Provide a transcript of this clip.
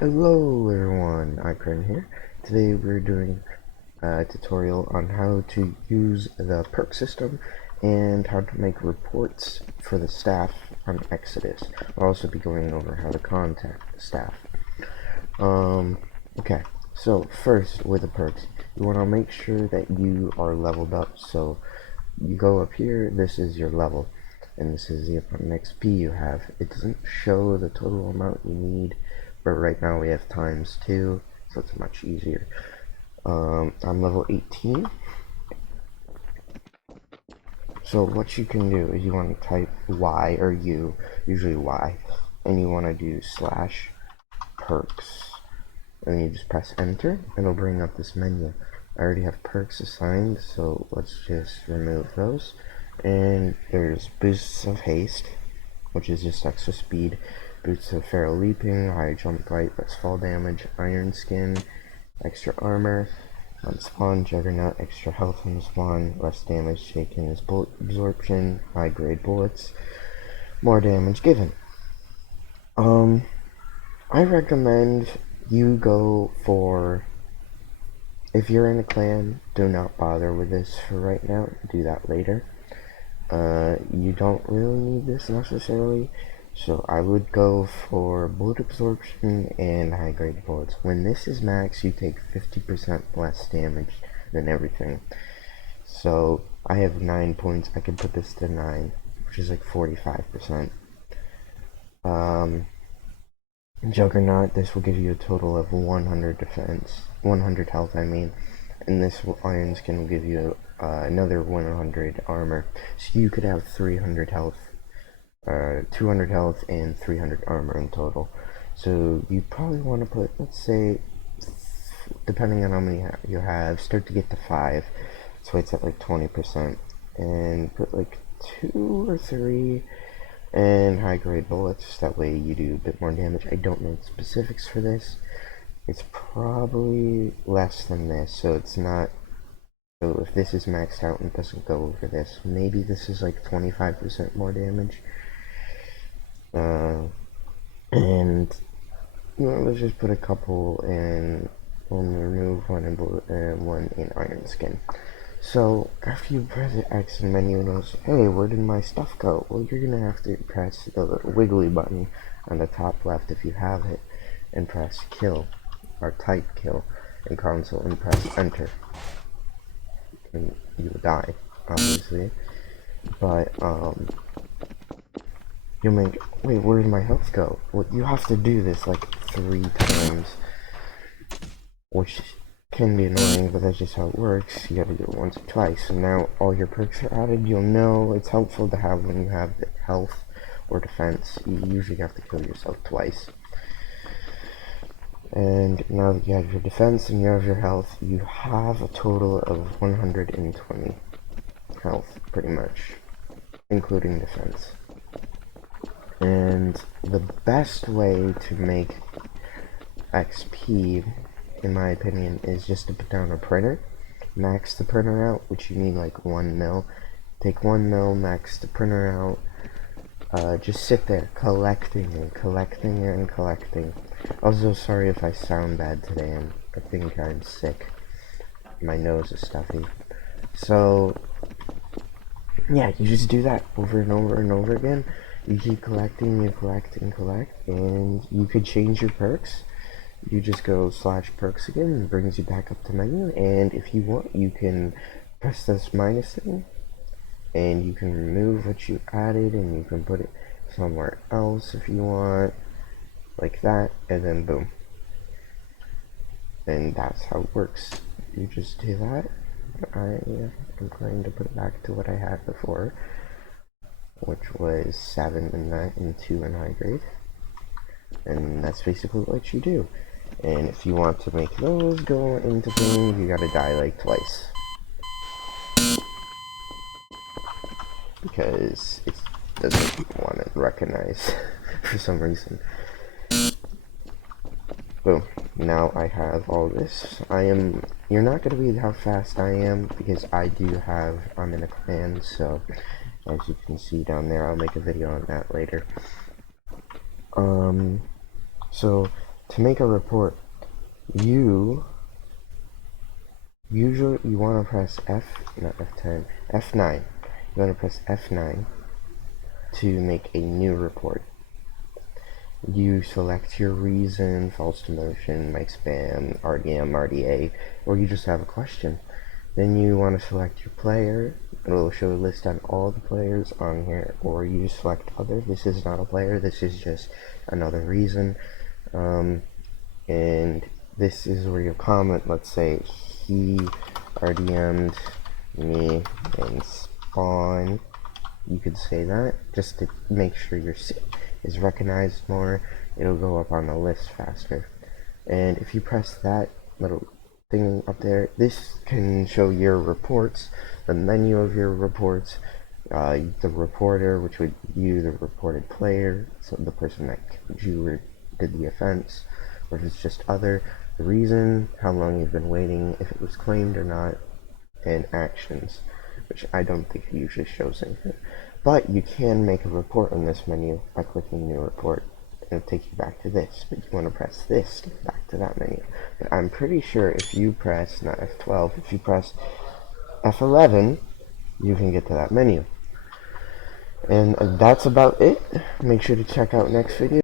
Hello everyone, iCran here. Today we're doing a tutorial on how to use the perk system and how to make reports for the staff on Exodus. I'll also be going over how to contact the staff. Okay, so first with the perks, you want to make sure that you are leveled up. So you go up here, this is your level, and this is the amount of XP you have. It doesn't show the total amount you need, but right now we have ×2, so it's much easier. I'm level 18. So what you can do is you want to type Y or U, usually Y, and you want to do /perks. And you just press enter, and it'll bring up this menu. I already have perks assigned, so let's just remove those. And there's boosts of haste, which is just extra speed, boosts of feral leaping, high jump height, less fall damage, iron skin, extra armor on spawn, juggernaut, extra health on spawn, less damage taken is bullet absorption, high grade bullets, more damage given. I recommend you go for, if you're in a clan, do not bother with this for right now, do that later. You don't really need this necessarily, so I would go for bullet absorption and high grade bullets. When this is max, you take 50% less damage than everything. So I have 9 points, I can put this to 9, which is like 45%. Juggernaut, this will give you a total of 100 defense, 100 health I mean, and this iron skin will give you another 100 armor, so you could have 300 health, 200 health and 300 armor in total. So you probably want to put, let's say, depending on how many you have, start to get to 5, so it's at like 20%, and put like 2 or 3 and high grade bullets, that way you do a bit more damage. I don't know the specifics for this. It's probably less than this, so it's not, so if this is maxed out and doesn't go over this, maybe this is like 25% more damage. And let's just put a couple in, we'll remove one in bullet and one in iron skin. So after you press the X in the menu, it goes, hey, where did my stuff go? Well, you're gonna have to press the little wiggly button on the top left if you have it, and press kill, or type kill in console, and press enter. And you will die, obviously. But you'll make, wait, where did my health go? Well, you have to do this like 3 times, which can be annoying, but that's just how it works. You gotta do it once or twice. So now all your perks are added. You'll know it's helpful to have when you have the health or defense. You usually have to kill yourself twice. And now that you have your defense and you have your health, you have a total of 120 health, pretty much, including defense. And the best way to make XP, in my opinion, is just to put down a printer, max the printer out, which you need like 1 mil. Take 1 mil, max the printer out, just sit there collecting and collecting and collecting. Also, sorry if I sound bad today, I think I'm sick. My nose is stuffy. So yeah, you just do that over and over and over again. You keep collecting, you collect and collect, and you could change your perks. You just go /perks again, and it brings you back up to menu, and if you want, you can press this minus thing, and you can remove what you added, and you can put it somewhere else if you want, like that, and then boom. And that's how it works. You just do that. I am going to put it back to what I had before, which was 7 and 9 and 2 in high grade. And that's basically what you do. And if you want to make those go into things, you gotta die like twice. Because it doesn't want to recognize for some reason. Boom. Now I have all this. You're not gonna believe how fast I am, because I'm in a clan, so as you can see down there, I'll make a video on that later. So To make a report, you want to press not F10, F9. You want to press F9 to make a new report. You select your reason, false demotion, mic spam, RDM, RDA, or you just have a question. Then you want to select your player. It will show a list on all the players on here, or you just select other. This is not a player, this is just another reason. And this is where you comment, let's say he RDM'd me in spawn. You could say that just to make sure your is recognized more. It'll go up on the list faster. And if you press that little thing up there, this can show your reports, the menu of your reports, the reporter, which would you, the reported player, so the person that you or did the offense, or if it's just other, the reason, how long you've been waiting, if it was claimed or not, and actions, which I don't think it usually shows anything. But you can make a report in this menu by clicking new report. It'll take you back to this, but you want to press this to get back to that menu. But I'm pretty sure if you press, not F12, if you press F11, you can get to that menu. And that's about it. Make sure to check out next video.